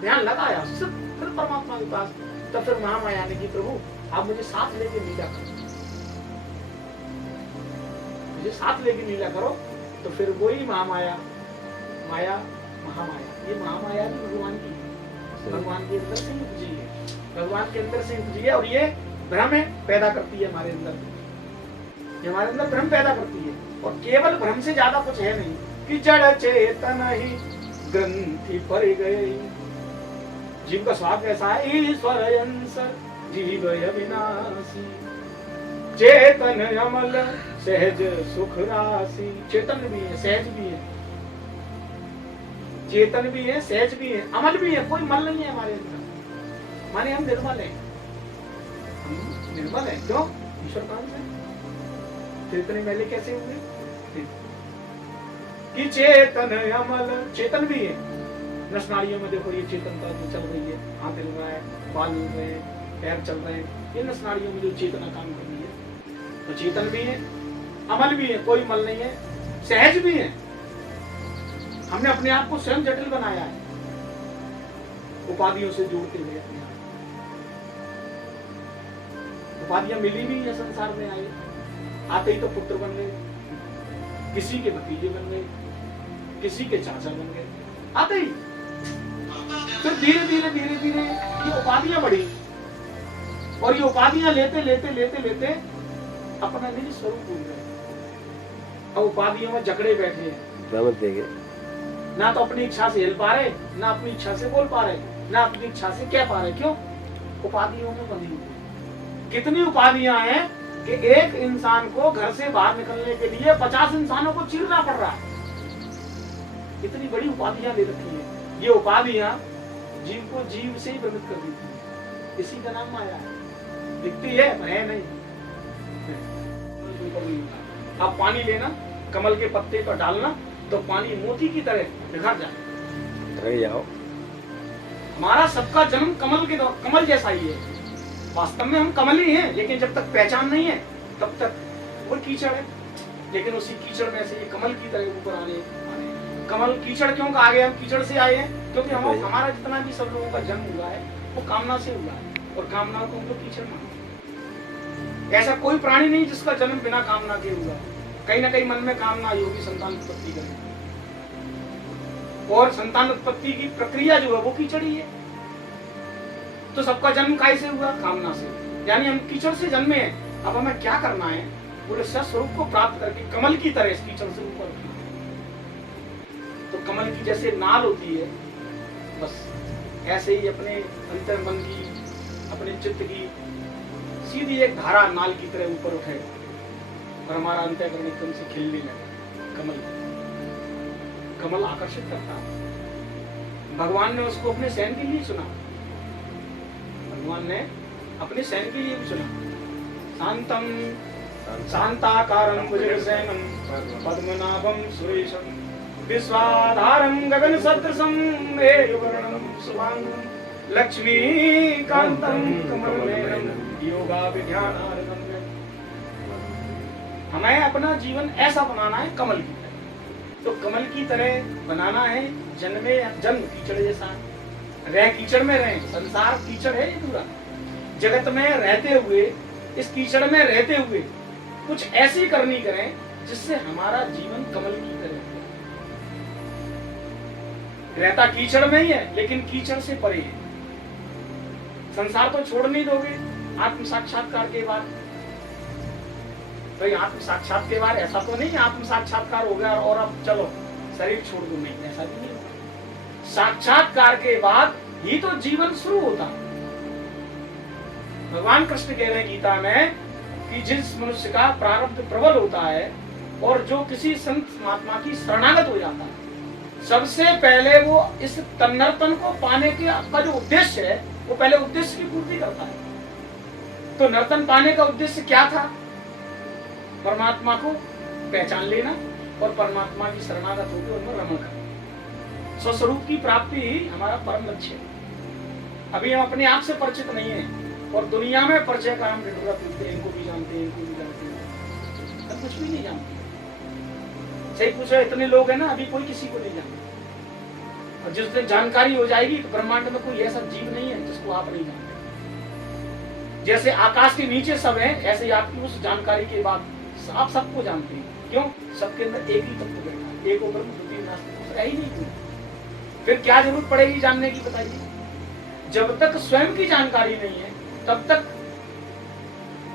ध्यान लगाया सिर्फ, फिर परमात्मा के पास। तो फिर महामाया ने की प्रभु आप मुझे साथ लेके लीला करो, मुझे साथ लेके लीला करो। तो फिर वही महामाया, माया महामाया, ये महामाया भी भगवान की है, भगवान के अंदर से ही उपजी है, भगवान के अंदर से उपजी है। और ये भ्रम पैदा करती है हमारे अंदर, ये हमारे अंदर भ्रम पैदा करती है। और केवल भ्रम से ज्यादा कुछ है नहीं कि जड़ चेतन ही ग्रंथि पर गए। जीव का स्वभाव कैसा है? ईश्वर अंश जीव अविनाशी, चेतन अमल सहज सुख राशि। चेतन भी है, सहज भी है, चेतन भी है, सहज भी है, अमल भी है, कोई मल नहीं है हमारे अंदर। माने हम निर्मल हैं, हम निर्मल हैं। क्यों? ईश्वर काल से। तो इतने मैले कैसे हुए कि चेतन अमल, चेतन भी है। नसनाड़ियों में देखो ये चेतनता जो चल रही है, हाथ हिल रहा है, बाल हिल रहे हैं, पैर चल रहे हैं, ये नसनाड़ियों में जो चेतना काम कर रही है। तो चेतन भी है, अमल भी है, कोई मल नहीं है, सहज भी है। हमने अपने आप को स्वयं जटिल बनाया है उपाधियों से जोड़ते हुए अपने आप। उपाधियां मिली भी है संसार में, आए आते ही तो पुत्र बन गए, किसी के भतीजे बन गए, किसी के चाचा बन गए, आते ही। फिर धीरे धीरे धीरे धीरे ये उपाधियां बढ़ी, और ये उपाधियां लेते लेते लेते लेते अपना निज स्वरूप भूल गए। अब उपाधियों में जकड़े बैठे हैं, ना तो अपनी इच्छा से हिल पा रहे, ना अपनी इच्छा से बोल पा रहे, ना अपनी इच्छा से कह पा रहे। क्यों? उपाधियों में बंधी हुई। कितनी उपाधियां हैं कि एक इंसान को घर से बाहर निकलने के लिए 50 इंसानों को चीरना पड़ रहा है। इतनी बड़ी उपाधियां ले रखी है। ये उपाधियां जीव को जीव से ही भ्रमित कर देती है। इसी का नाम माया है। दिखती है पर है नहीं। आप पानी लेना, कमल के पत्ते पर डालना, तो पानी मोती की तरह निखर जाए। हमारा सबका जन्म कमल जैसा ही है। वास्तव में हम कमल ही हैं, लेकिन जब तक पहचान नहीं है तब तक वो कीचड़ है। लेकिन उसी कीचड़ में से ये कमल की तरह ऊपर आने। कमल कीचड़ क्यों कहा गया? हम कीचड़ से आए हैं क्योंकि हमारा जितना भी सब लोगों का जन्म हुआ है वो कामना से हुआ है, और कामना को हम लोग कीचड़ मानते। ऐसा कोई प्राणी नहीं जिसका जन्म बिना कामना के हुआ। कहीं ना कहीं मन में कामना योगी संतान उत्पत्ति करें, और संतान उत्पत्ति की प्रक्रिया जो है वो कीचड़ ही है। तो सबका जन्म कैसे हुआ? कामना से। यानी हम कीचड़ से जन्मे हैं। अब हमें क्या करना है? पूरे स्वरूप को प्राप्त करके कमल की तरह इस कीचड़ से ऊपर उठना। तो कमल की जैसे नाल होती है, बस ऐसे ही अपने अंतर मन की, अपने चित्त की सीधी एक धारा नाल की तरह ऊपर उठे, और हमारा अंतःकरण एकदम से खिलने लगा। कमल आकर्षित करता है। भगवान ने उसको अपने सहन के लिए चुना। भगवान ने अपने सहन के लिए भी चुना। शांतम शांताकारं भुजगशयनं पद्मनाभं सुरेशं विश्वाधारं गगन सदृशं मेघवर्णं शुभांगं लक्ष्मीकान्तं कमलनयनं योगाभिध्यानार्गं। हमें अपना जीवन ऐसा बनाना है कमल की तरह। तो कमल की तरह बनाना है। जन्म कीचड़ जैसा, रह कीचड़ में रहे। संसार कीचड़ है ये पूरा। जगत में रहते हुए, इस कीचड़ में रहते हुए कुछ ऐसी करनी करें जिससे हमारा जीवन कमल की तरह हो। रहता कीचड़ में ही है, लेकिन कीचड़ से परे है। संसार तो छोड़ नहीं दोगे आत्म साक्षात्कार के बाद। भाई आत्म साक्षात्कार के बाद ऐसा तो नहीं आत्म साक्षात्कार हो गया और अब चलो शरीर छोड़ दो, नहीं, ऐसा भी नहीं होगा। साक्षात्कार के बाद ही तो जीवन शुरू होता। भगवान कृष्ण कह रहे हैं गीता में कि जिस मनुष्य का प्रारब्ध प्रबल होता है और जो किसी संत महात्मा की शरणागत हो जाता है, सबसे पहले वो इस तन्नरतन को पाने का जो उद्देश्य है वो पहले उद्देश्य की पूर्ति करता है। तो नर्तन पाने का उद्देश्य क्या था? परमात्मा को पहचान लेना और परमात्मा की शरणागत होकर उनमें रमण करना। स्वस्वरूप की प्राप्ति ही हमारा परम लक्ष्य है। अभी हम अपने आप से परिचित नहीं है और दुनिया में परिचय का हम ढिढोरा पीटते हैं, इनको भी जानते हैं, इनको भी जानते हैं, हम कुछ भी नहीं जानते। सही पूछो, इतने लोग हैं ना, अभी कोई किसी को नहीं जानता। और जिस दिन जानकारी हो जाएगी तो ब्रह्मांड में कोई ऐसा जीव नहीं है जिसको आप नहीं जानते। जैसे आकाश के नीचे सब है, ऐसे ही आपकी उस जानकारी के बाद आप सबको जानते हैं। क्यों? सबके अंदर एक ही तत्व बैठा है, एक ब्रह्म द्वितीय नास्ति, दूसरा ही नहीं कोई। फिर क्या जरूरत पड़ेगी जानने की, बताइए? जब तक स्वयं की जानकारी नहीं है तब तक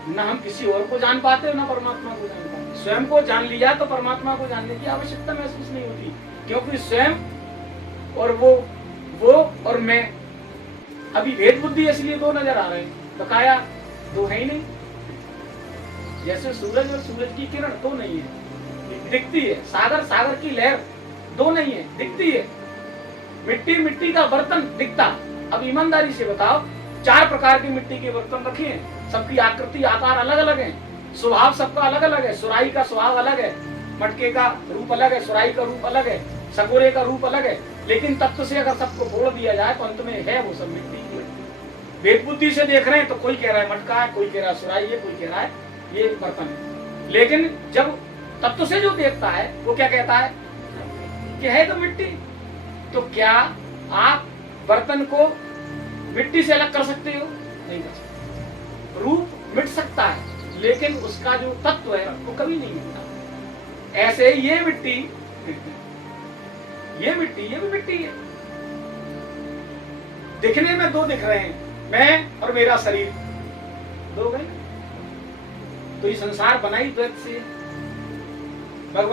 न हम किसी और को जान पाते न परमात्मा को जान पाते। स्वयं को जान लिया तो परमात्मा को जानने की आवश्यकता महसूस नहीं होती, क्योंकि स्वयं और वो और मैं, अभी भेद बुद्धि इसलिए दो नजर आ रहे हैं, बकाया दो है ही नहीं। जैसे सूरज और सूरज की किरण दो नहीं है, दिखती है। सागर सागर की लहर दो नहीं है, दिखती है। मिट्टी मिट्टी का बर्तन दिखता। अब ईमानदारी से बताओ, 4 प्रकार के मिट्टी के बर्तन रखे हैं, सबकी आकृति आकार अलग अलग है, स्वभाव सबका अलग अलग है। सुराही का स्वभाव अलग है, मटके का रूप अलग है, सुराही का रूप अलग है, सगोरे का रूप अलग है, लेकिन तत्व से अगर सबको बोल दिया जाए तो अंत में है वो सब मिट्टी। भेद बुद्धि से देख रहे हैं तो कोई कह रहा है मटका है, कोई कह रहा है सुराही है, कोई कह रहा है ये बर्तन है। लेकिन जब तत्व से जो देखता है वो क्या कहता है कि है तो मिट्टी। तो क्या आप बर्तन को मिट्टी से अलग कर सकते हो? नहीं कर सकते। रूप मिट सकता है लेकिन उसका जो तत्व है वो कभी नहीं मिटता। ऐसे ये मिट्टी ये भी मिट्टी है। दिखने में दो दिख रहे हैं, मैं और मेरा शरीर, दो गए। तो ये संसार बना ही द्वैत से। भगवान